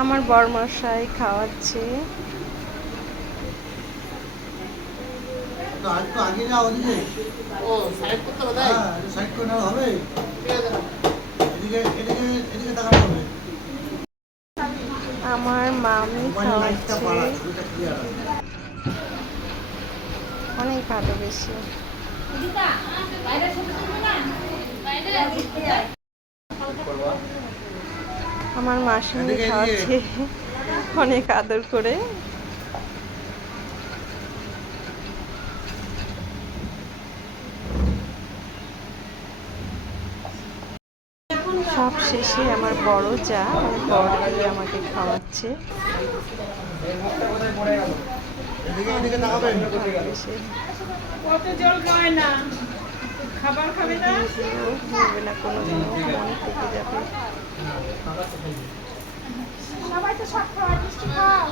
আমার বরমশাই খাওয়াচ্ছে। আমার মামি খাওয়াচ্ছে, অনেক ভালোবেসে। আমার মাসিমণি খাওয়াচ্ছে অনেক আদর করে। সব শেষে আমার বড় যা মানে বড় দিয়ে আমাকে খাওয়াচ্ছে। কত জল খায় না, খাবার খাবে না, ভুলবে না কোনোদিনও, মনে থেকে যাবে। সবাই তো সব খাওয়া মিষ্টি খাও।